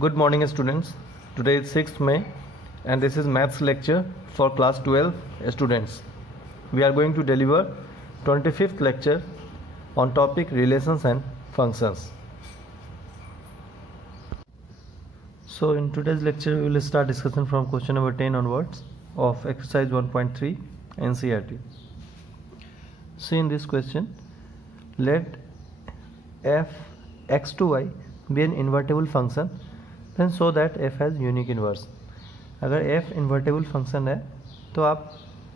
Good morning students. Today is 6th May and this is maths lecture for class 12 students. We are going to deliver 25th lecture on topic relations and functions. So in today's lecture we will start discussion from question number 10 onwards of exercise 1.3 NCERT. See in this question, let f x to y be an invertible function then show that f has unique inverse. अगर f invertible function है तो आप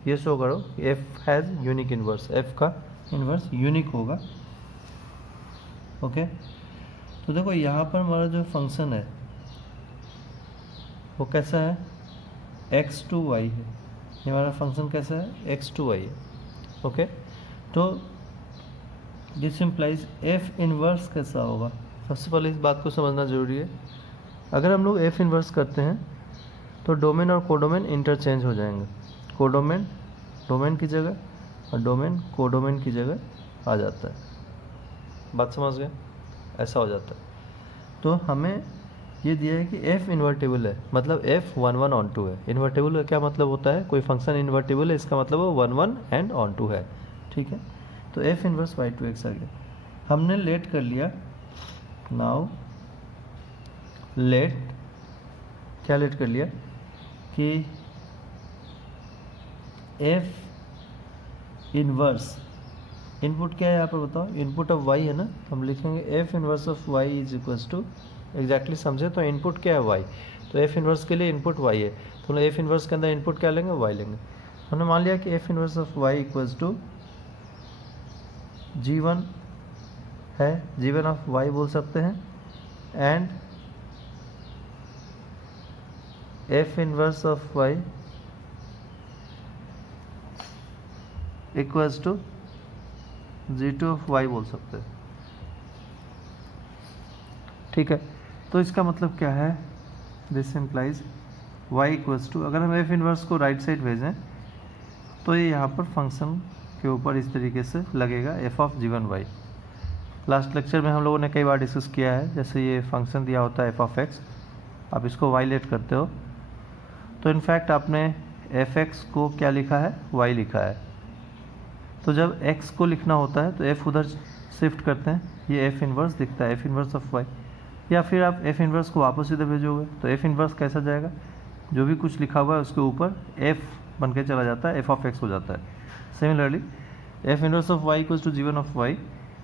ये show करो f has unique inverse, f का inverse unique होगा. Okay, तो देखो यहाँ पर हमारा जो फंक्शन है वो कैसा है, x to y है. ये हमारा फंक्शन कैसा है, x to y है. ओके, तो दिस इम्प्लाइज f इन्वर्स कैसा होगा. सबसे पहले इस बात को समझना ज़रूरी है. अगर हम लोग f इन्वर्स करते हैं तो डोमेन और कोडोमेन इंटरचेंज हो जाएंगे. कोडोमेन डोमेन की जगह और डोमेन कोडोमेन की जगह आ जाता है. बात समझ गए, ऐसा हो जाता है. तो हमें ये दिया है कि f इन्वर्टेबल है, मतलब f 1 1 ऑन 2 है. इन्वर्टेबल का क्या मतलब होता है, कोई फंक्शन इन्वर्टेबल है इसका मतलब वो 1 1 एंड ऑन 2 है. ठीक है, तो f inverse y to x आ गया. हमने लेट कर लिया. नाउ लेट क्या लेट कर लिया कि f इन्वर्स, इनपुट क्या है यहाँ पर बताओ, इनपुट ऑफ y है ना. हम लिखेंगे f inverse of y is equals to, exactly समझे तो इनपुट क्या है y, तो f इन्वर्स के लिए इनपुट y है तो हम f इन्वर्स के अंदर इनपुट क्या लेंगे, y लेंगे. हमने मान लिया कि f inverse of y equals to g1 है, g1 ऑफ y बोल सकते हैं, and f inverse of y equals to g2 of y बोल सकते हैं. ठीक है, तो इसका मतलब क्या है, this implies y equals to, अगर हम f इन्वर्स को राइट साइड भेजें तो ये यहाँ पर फंक्शन के ऊपर इस तरीके से लगेगा f of g1 y. Last lecture में हम लोगों ने कई बार डिस्कस किया है, जैसे ये फंक्शन दिया होता है f ऑफ x, आप इसको y लेट करते हो तो इनफैक्ट आपने f(x) को क्या लिखा है, y लिखा है. तो जब x को लिखना होता है तो f उधर शिफ्ट करते हैं, ये f इन्वर्स दिखता है, f इन्वर्स ऑफ y. या फिर आप f इन्वर्स को वापस इधर भेजोगे तो f इन्वर्स कैसा जाएगा, जो भी कुछ लिखा हुआ है उसके ऊपर f बन के चला जाता है, f ऑफ x हो जाता है. Similarly f inverse of y equals to g1 of y,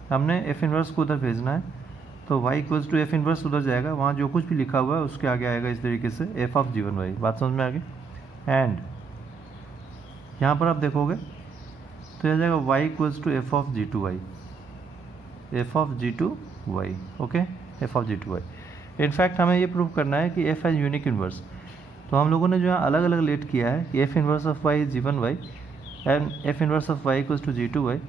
हमने f इन्वर्स को उधर भेजना है तो y equals to f inverse उधर जाएगा, वहाँ जो कुछ भी लिखा हुआ है उसके आगे आएगा इस तरीके से f ऑफ g1 y. बात समझ में आ गई. एंड यहाँ पर आप देखोगे तो यह जाएगा y equals to f of g2 y, f of g2 y. Okay, f of g2 y. In fact हमें ये प्रूव करना है कि f हैज़ यूनिक इन्वर्स. तो हम लोगों ने जो है अलग अलग लेट किया है कि f inverse of y is g1 y and f inverse of y equals to g2 y.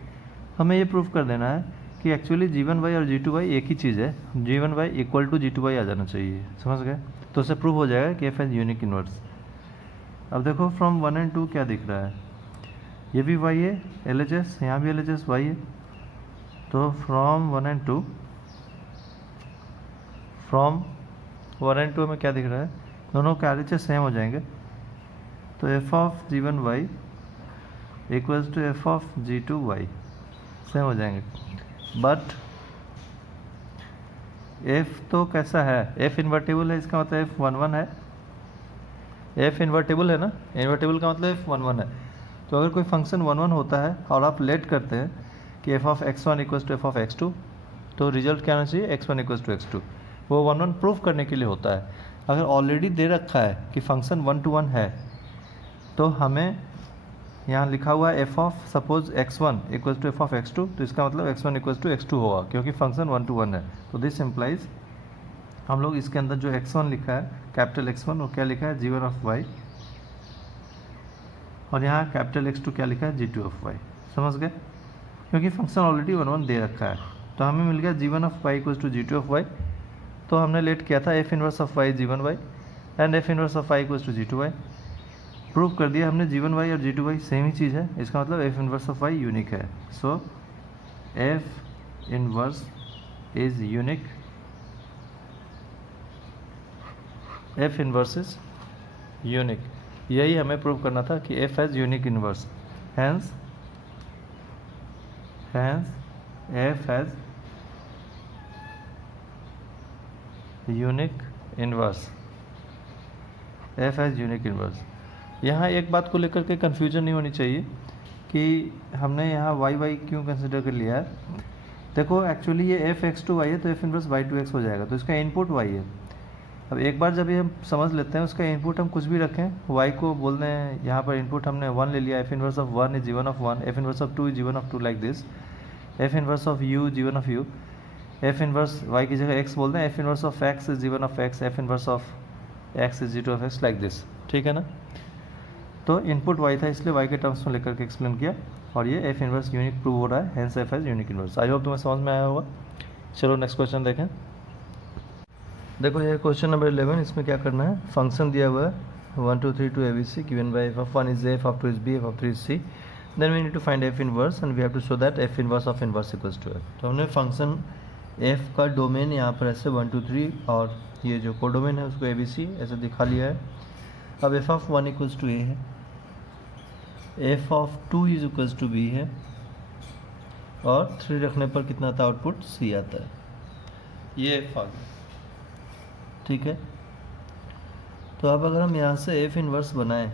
हमें ये प्रूव कर देना है कि एक्चुअली g1 y और g2 y एक ही चीज़ है, g1 y equal to g2 y आ जाना चाहिए. समझ गए, तो उससे प्रूव हो जाएगा कि f हैज़ यूनिक इन्वर्स. अब देखो फ्रॉम 1 एंड 2 क्या दिख रहा है, ये भी y है LHS, यहाँ भी LHS y है. तो फ्रॉम 1 एंड 2, फ्रॉम 1 एंड 2 में क्या दिख रहा है, दोनों के LHS सेम हो जाएंगे. तो f of g1 y equals to f of g2 y same हो जाएंगे. बट f तो कैसा है, f इन्वर्टेबल है, इसका मतलब f 1 1 है. f इन्वर्टेबल है ना, इन्वर्टेबल का मतलब f 1 1 है. तो अगर कोई फंक्शन 1 1 होता है और आप लेट करते हैं कि f of x1 equals to f of x2, तो रिजल्ट क्या आना चाहिए, x1 इक्वल्स टू x2. वो 1 1 प्रूफ करने के लिए होता है. अगर ऑलरेडी दे रखा है कि फंक्शन 1 to 1 है तो हमें यहाँ लिखा हुआ है f of suppose x1 equals to f of x2, तो इसका मतलब x1 इक्वल्स टू x2 होगा क्योंकि फंक्शन 1 to 1 है. तो दिस इम्प्लाइज हम लोग इसके अंदर जो x1 लिखा है, कैपिटल x1, वो क्या लिखा है, g1 ऑफ y, और यहाँ कैपिटल x2 क्या लिखा है, g2 ऑफ y. समझ गए, क्योंकि फंक्शन ऑलरेडी 1 1 दे रखा है. तो हमें मिल गया g1 of y equals to g2 of y. तो हमने लेट किया था f inverse of y g1 y and f inverse of y equals to g2 y. Prove कर दिया हमने, g1 y और g2 y सेम ही चीज़ है, इसका मतलब f inverse of y unique है. So f inverse is unique F inverse is unique. यही हमें प्रूव करना था कि F has unique inverse, hence F has unique inverse, F has unique inverse. यहाँ एक बात को लेकर के कन्फ्यूजन नहीं होनी चाहिए कि हमने यहाँ वाई वाई क्यों कंसिडर कर लिया है। देखो एक्चुअली ये एफ एक्स टू वाई है तो F inverse Y to X हो जाएगा, तो इसका इनपुट वाई है। अब एक बार जब ये हम समझ लेते हैं उसका इनपुट हम कुछ भी रखें, वाई को बोल रहे हैं यहाँ पर इनपुट हमने 1 ले लिया, F inverse of 1 is g1 of 1, F inverse of 2 is g1 of 2 like this, F inverse of u g1 of u, F inverse y की जगह x बोलते हैं, F inverse of x is g1 of x, F inverse of x is g2 of x like this, ठीक है ना। तो input y था इसलिए y के टर्म्स में लेकर के एक्सप्लेन किया, और ये एफ इनवर्स यूनिक प्रूव हो रहा है, hence F has unique inverse. I hope तुम्हें समझ में आया होगा। चलो नेक्स्ट क्वेश्चन देखें। देखो ये क्वेश्चन नंबर 11, इसमें क्या करना है, फंक्शन दिया हुआ है 1 2 3 to ABC given by f(1) is a, f(2) is b, f(3) is c, then we need to find f inverse and we have to show that f inverse of inverse equals to f। तो हमने function f का domain यहाँ पर ऐसे 1 2 3 और ये जो codomain है उसको ABC ऐसे दिखा लिया है। अब f(1) इक्वल्स टू a है, f(2) is equals to b है, और 3 रखने पर कितना आता है आउटपुट c आता है, ये f आ गया, ठीक है। तो अब अगर हम यहाँ से एफ इनवर्स बनाएं,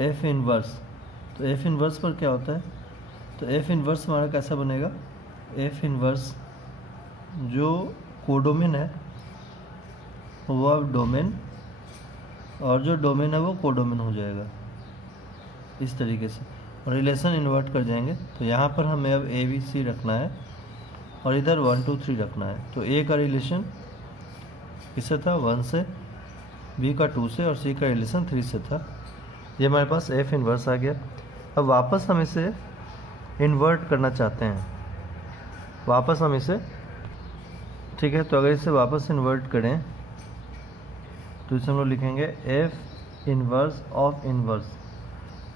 एफ इनवर्स, तो एफ इनवर्स पर क्या होता है, तो एफ इनवर्स हमारा कैसा बनेगा, एफ इनवर्स जो कोडोमेन है वो अब डोमेन, और जो डोमेन है वो कोडोमेन हो जाएगा इस तरीके से, और रिलेशन इन्वर्ट कर जाएंगे। तो यहाँ पर हमें अब ए बी सी रखना है और इधर 1 2 3 रखना है। तो ए का रिलेशन किससे था, 1 से, बी का 2 से, और सी का रिलेशन 3 से था। ये हमारे पास एफ इनवर्स आ गया। अब वापस हम इसे इन्वर्ट करना चाहते हैं, वापस हम इसे, ठीक है। तो अगर इसे वापस इन्वर्ट करें तो इसे हम लोग लिखेंगे एफ इनवर्स ऑफ इनवर्स।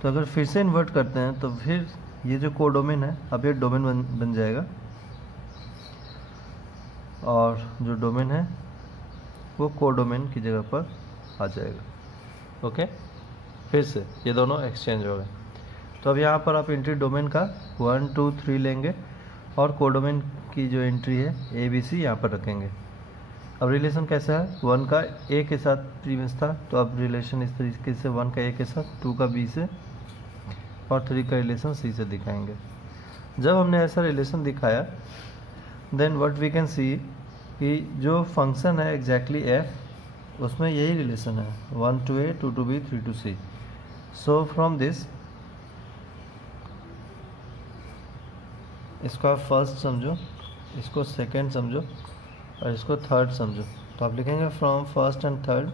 तो अगर फिर से इन्वर्ट करते हैं तो फिर ये जो कोडोमेन है अब ये डोमेन बन जाएगा, और जो डोमेन है वो कोडोमेन की जगह पर आ जाएगा। ओके, फिर से ये दोनों एक्सचेंज हो गए। तो अब यहाँ पर आप एंट्री डोमेन का 1 2 3 लेंगे और कोडोमेन की जो एंट्री है ए बी सी यहाँ पर रखेंगे। अब रिलेशन कैसा है, 1 का ए के साथ प्रीवियस था, तो अब रिलेशन इस तरीके से 1 का ए के साथ, 2 का बी से, और 3 का रिलेशन सी से दिखाएंगे। जब हमने ऐसा रिलेशन दिखाया then what we can see कि जो फंक्शन है एग्जैक्टली एफ, उसमें यही रिलेशन है, 1 to a 2 to b 3 to c। So from this, इसको आप फर्स्ट समझो, इसको सेकंड समझो, और इसको थर्ड समझो। तो आप लिखेंगे from first and third,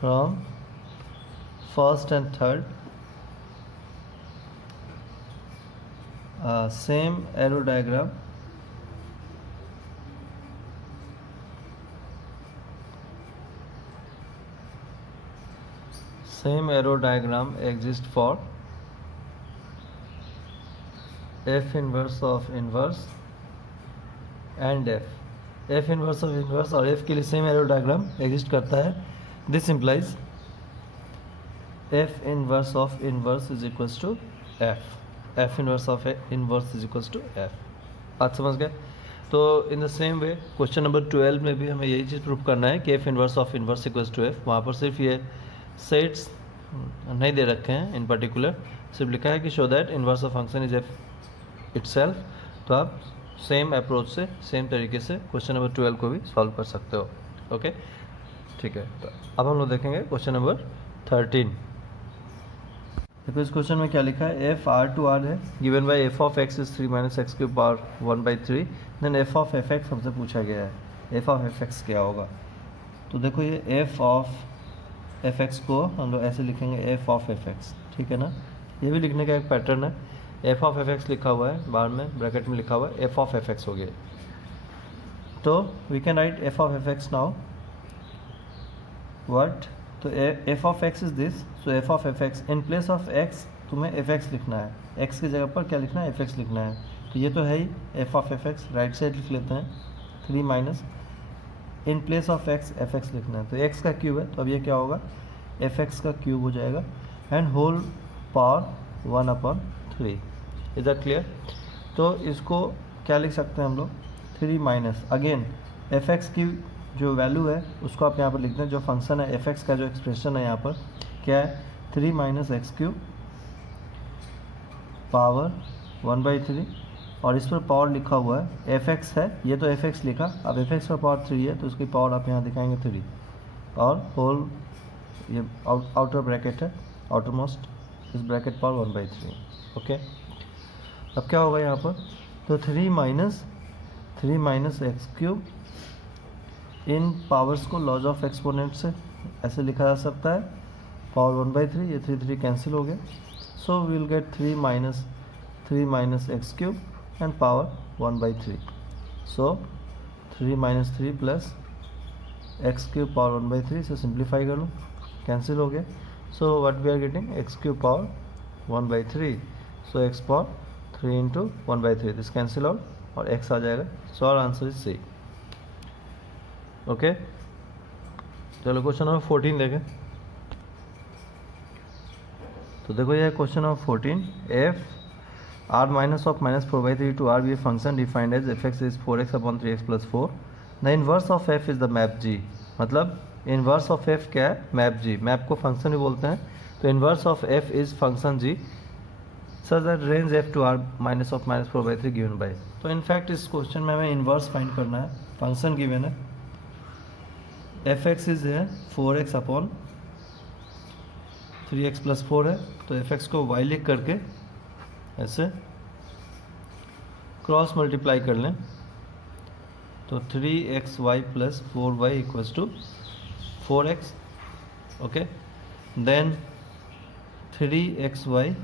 from first and third same arrow diagram, same arrow diagram exists for f inverse of inverse and f inverse of inverse और f के लिए सेम एरो डायग्राम एग्जिस्ट करता है। This implies f inverse of inverse is equals to f inverse of inverse is equals to f। आज समझ गए। तो in the same way question number 12 में भी हमें यही चीज़ प्रूव करना है कि f inverse of inverse equals to f। वहाँ पर सिर्फ ये सेट्स नहीं दे रखे हैं इन पर्टिकुलर, सिर्फ लिखा है कि show that inverse of function is F itself. तो आप सेम अप्रोच से, सेम तरीके से क्वेश्चन नंबर 12 को भी सॉल्व कर सकते हो। ओके, ठीक है। तो अब हम लोग देखेंगे क्वेश्चन नंबर 13। देखो इस क्वेश्चन में क्या लिखा है, एफ आर टू आर है, given by F of x is 3 minus X cube power 1/3, then F of F X हमसे पूछा गया है, एफ ऑफ एफ एक्स क्या होगा। तो देखो ये एफ ऑफ एफ एक्स को हम लोग ऐसे लिखेंगे एफ ऑफ एफ एक्स, ठीक है ना। ये भी लिखने का एक पैटर्न है, एफ ऑफ एफ एक्स लिखा हुआ है, बाहर में ब्रैकेट में लिखा हुआ है एफ ऑफ एफ एक्स हो गया। तो we can write f of F x now what, तो f of x is this, so f of F x in place of x तुम्हें एफ एक्स लिखना है, एक्स की जगह पर क्या लिखना है, एफ एक्स लिखना है। तो ये तो है ही f of F x, right side लिख लेते हैं, 3 minus in place of x f x लिखना है, तो एक्स का क्यूब है तो अब ये क्या होगा एफ एक्स का क्यूब हो जाएगा and whole power 1/3। Is that clear? तो इसको क्या लिख सकते हैं हम लोग 3 माइनस अगेन एफ एक्स की जो वैल्यू है उसको आप यहाँ पर लिखते हैं, जो फंक्शन है एफ एक्स का जो एक्सप्रेशन है यहाँ पर क्या है 3 माइनस एक्स क्यूब पावर 1/3 और इस पर पावर लिखा हुआ है एफ एक्स है, ये तो एफ एक्स लिखा, अब एफ एक्स का पावर 3 है तो उसकी पावर आप यहाँ दिखाएंगे 3 और होल ये आउटर ब्रैकेट है आउटर मोस्ट इस ब्रैकेट पावर 1/3। ओके, अब क्या होगा यहाँ पर तो 3 minus X cube in powers को लॉज ऑफ एक्सपोनेंट से ऐसे लिखा जा सकता है पावर 1/3, ये 3 कैंसिल हो गया, so we will get 3 minus X cube and power 1/3, so 3 minus 3 plus X cube power 1/3 से सिंप्लीफाई कर लो कैंसिल हो गया, so what we are getting X cube power 1/3, so X power 3 into 1/3 this cancel out और X आ जाएगा, so our answer is C. Okay, चलो question number 14 देखें। तो देखो ये question number 14, F R minus of -4/3 to R be a function defined as f x is 4x/3x + 4, the inverse of f is the map g. मतलब inverse of f क्या है map g, map को function भी बोलते हैं, तो inverse of f is function g such that range f to R minus of -4/3 given by. तो in fact इस क्वेश्चन में हमें इनवर्स फाइंड करना है, फंक्शन गिवन है एफ एक्स इज है 4x/3x + 4 है, तो एफ एक्स को y लिख करके ऐसे क्रॉस मल्टीप्लाई कर लें तो 3xy + 4y = 4x। Okay, then 3xy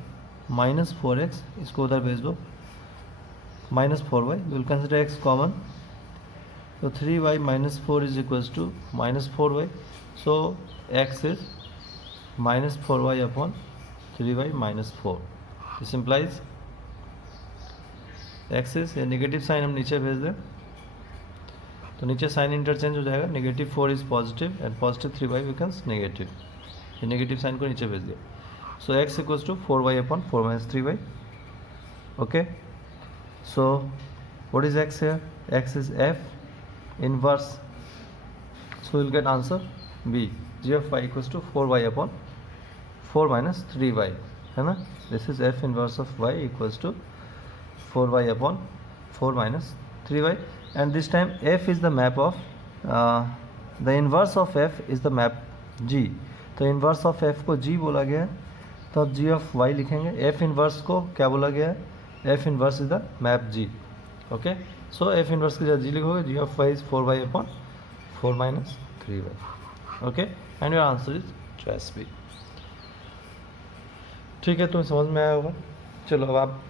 - 4x इसको उधर भेज दो -4y, will consider x common, तो 3y - 4 is equals to -4y, so x is -4y upon 3y - 4, this implies x is ये नेगेटिव साइन हम नीचे भेज दें तो नीचे साइन इंटरचेंज हो जाएगा, -4 is positive and positive 3y becomes negative, ये नेगेटिव साइन को नीचे भेज दिया, so x equals to 4y upon 4 - 3y। Okay, so what is x here? x is f inverse, so we'll get answer B, g of y equals to 4y upon 4 - 3y, है ना? This is f inverse of y equals to 4y upon 4 - 3y, and this time f is the map of the inverse of f is the map g, तो inverse of f को g बोला गया है, तो अब g of y लिखेंगे, f inverse को क्या बोला गया है, f inverse is the map g। Okay, so f inverse की जगह जी लिखोगे, g of y is 4y upon 4 - 3y। Okay, and your answer is choice b. ठीक है, तुम्हें समझ में आया होगा। चलो अब आप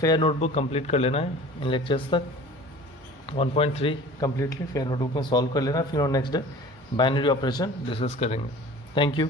फेयर नोटबुक कंप्लीट कर लेना है इन लेक्चर्स तक, 1.3 कम्प्लीटली फेयर नोटबुक में सॉल्व कर लेना, फिर और next day binary operation discuss करेंगे। Thank you.